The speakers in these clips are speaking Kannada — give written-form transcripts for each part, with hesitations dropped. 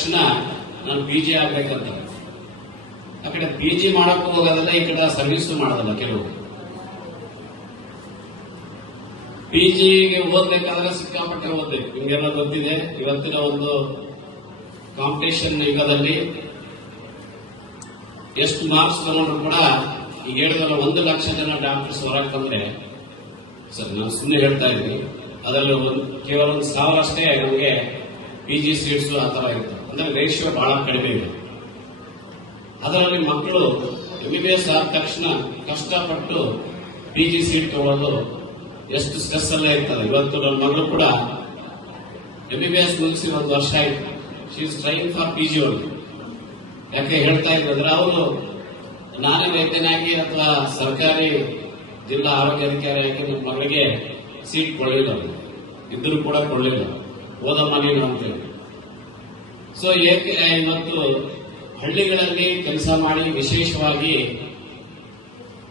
ತಕ್ಷಣ ನಾನು PG ಆಗ್ಬೇಕಂತ. ಆ ಕಡೆ PG ಮಾಡಕ್ಕೂ ಹೋಗೋದಲ್ಲ, ಈ ಕಡೆ ಸರ್ವಿಸ್ ಮಾಡೋದಲ್ಲ. ಕೆಲವು PGಗೆ ಓದ್ಬೇಕಾದ್ರೆ ಸಿಕ್ಕಾಪಟ್ಟೆ ಓದ್ಬೇಕು. ನಿಮ್ಗೆಲ್ಲ ಗೊತ್ತಿದೆ, ಇವತ್ತಿನ ಒಂದು ಕಾಂಪಿಟೇಷನ್ ಯುಗದಲ್ಲಿ ಎಷ್ಟು ಮಾರ್ಕ್ಸ್ ತಗೊಂಡ್ರು ಕೂಡ ಈಗ ಹೇಳಿದಲ್ಲ 1 ಲಕ್ಷ ಜನ ಡಾಕ್ಟರ್ಸ್ ಹೊರಗೆ ಬಂದ್ರೆ, ಸರ್ ನಾನು ಸುಮ್ಮನೆ ಹೇಳ್ತಾ ಇದ್ದೀನಿ, ಅದರಲ್ಲಿ ಕೇವಲ 1,000 ಅಷ್ಟೇ ನಮಗೆ PG ಸೀಟ್ಸ್ ಆ ತರ ಇರುತ್ತೆ. ಅಂದ್ರೆ ರೇಷಿಯೋ ಬಹಳ ಕಡಿಮೆ ಇದೆ. ಅದರಲ್ಲಿ ಮಕ್ಕಳು MBBS ಆದ ತಕ್ಷಣ ಕಷ್ಟಪಟ್ಟು PG ಸೀಟ್ ತಗೊಳ್ಳೋದು ಎಷ್ಟು ಸ್ಟ್ರೆಸ್ ಅಲ್ಲೇ ಇರ್ತದೆ. ಇವತ್ತು ನನ್ನ ಮಗಳು ಕೂಡ MBBS ಮುಗಿಸಿ 1 ವರ್ಷ ಆಯ್ತು. She is trying for PG ಒಂದು. ಯಾಕೆ ಹೇಳ್ತಾ ಇದ್ರೆ ಅವರು ನಾನೇ ವೈದ್ಯನಾಗಿ ಅಥವಾ ಸರ್ಕಾರಿ ಜಿಲ್ಲಾ ಆರೋಗ್ಯ ಅಧಿಕಾರಿಯಾಗಿ ನಿಮ್ಮ ಮಗಳಿಗೆ ಸೀಟ್ ಕೊಡಲಿಲ್ಲ, ಇದ್ರೂ ಕೂಡ ಕೊಡಲಿಲ್ಲ, ಓದಮ್ಮ ನೀನು ಅಂತೇಳಿ. ಸೊ ಏಕೆ ಇವತ್ತು ಹಳ್ಳಿಗಳಲ್ಲಿ ಕೆಲಸ ಮಾಡಿ ವಿಶೇಷವಾಗಿ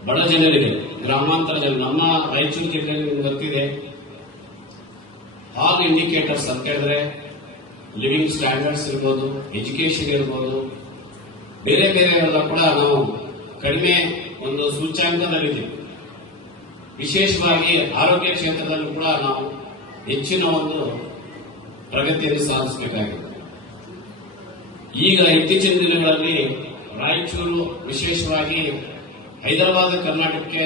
ಬಡ ಜನರಿಗೆ, ಗ್ರಾಮಾಂತರ ಜನ, ನಮ್ಮ ರಾಯಚೂರು ಜಿಲ್ಲೆಯಲ್ಲಿ ಗೊತ್ತಿದೆ, ಆಲ್ ಇಂಡಿಕೇಟರ್ಸ್ ಅಂತ ಹೇಳಿದ್ರೆ ಲಿವಿಂಗ್ ಸ್ಟ್ಯಾಂಡರ್ಡ್ಸ್ ಇರ್ಬೋದು, ಎಜುಕೇಶನ್ ಇರ್ಬೋದು, ಬೇರೆ ಬೇರೆ ಎಲ್ಲ ಕೂಡ ನಾವು ಕಡಿಮೆ ಒಂದು ಸೂಚ್ಯಾಂಕದಲ್ಲಿದ್ದೀವಿ. ವಿಶೇಷವಾಗಿ ಆರೋಗ್ಯ ಕ್ಷೇತ್ರದಲ್ಲೂ ಕೂಡ ನಾವು ಹೆಚ್ಚಿನ ಒಂದು ಪ್ರಗತಿಯನ್ನು ಸಾಧಿಸಬೇಕಾಗಿದೆ. ಈಗ ಇತ್ತೀಚಿನ ದಿನಗಳಲ್ಲಿ ರಾಯಚೂರು ವಿಶೇಷವಾಗಿ ಹೈದರಾಬಾದ್ ಕರ್ನಾಟಕಕ್ಕೆ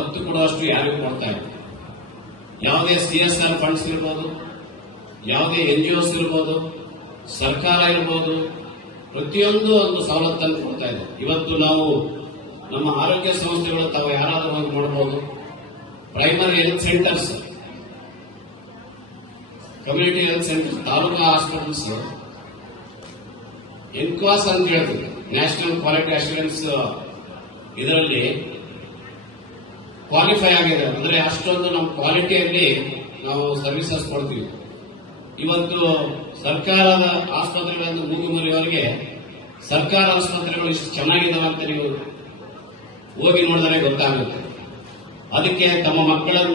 ಒತ್ತು ಕೊಡುವಷ್ಟು ಯಾರಿಗೂ ಕೊಡ್ತಾ ಇಲ್ಲ. ಯಾವುದೇ CSR ಫಂಡ್ಸ್ ಇರ್ಬೋದು, ಯಾವುದೇ NGOs ಇರ್ಬೋದು, ಸರ್ಕಾರ ಇರ್ಬೋದು, ಪ್ರತಿಯೊಂದು ಒಂದು ಸವಲತ್ತನ್ನು ಕೊಡ್ತಾ ಇದೆ. ಇವತ್ತು ನಾವು ನಮ್ಮ ಆರೋಗ್ಯ ಸಂಸ್ಥೆಗಳು ತಾವು ಯಾರಾದರೂ ಹೋಗಿ ನೋಡಬಹುದು, primary health centres, community health centres, taluka hospitals, NQAS ಅಂತ ಹೇಳ್ತೀವಿ, ನ್ಯಾಷನಲ್ ಕ್ವಾಲಿಟಿ ಅಶ್ಯೂರೆನ್ಸ್, ಇದರಲ್ಲಿ ಕ್ವಾಲಿಫೈ ಆಗಿದೆ. ಅಂದ್ರೆ ಅಷ್ಟೊಂದು ನಮ್ಮ ಕ್ವಾಲಿಟಿಯಲ್ಲಿ ನಾವು ಸರ್ವಿಸಸ್ ಕೊಡ್ತೀವಿ. ಇವತ್ತು ಸರ್ಕಾರದ ಆಸ್ಪತ್ರೆಗಳನ್ನು ಮೂಗುಮುರಿಯವರೆಗೆ ಸರ್ಕಾರ ಆಸ್ಪತ್ರೆಗಳು ಇಷ್ಟು ಚೆನ್ನಾಗಿದ್ದಾವೆ ಅಂತ ನೀವು ಹೋಗಿ ನೋಡಿದರೆ ಗೊತ್ತಾಗುತ್ತೆ. ಅದಕ್ಕೆ ತಮ್ಮ ಮಕ್ಕಳನ್ನು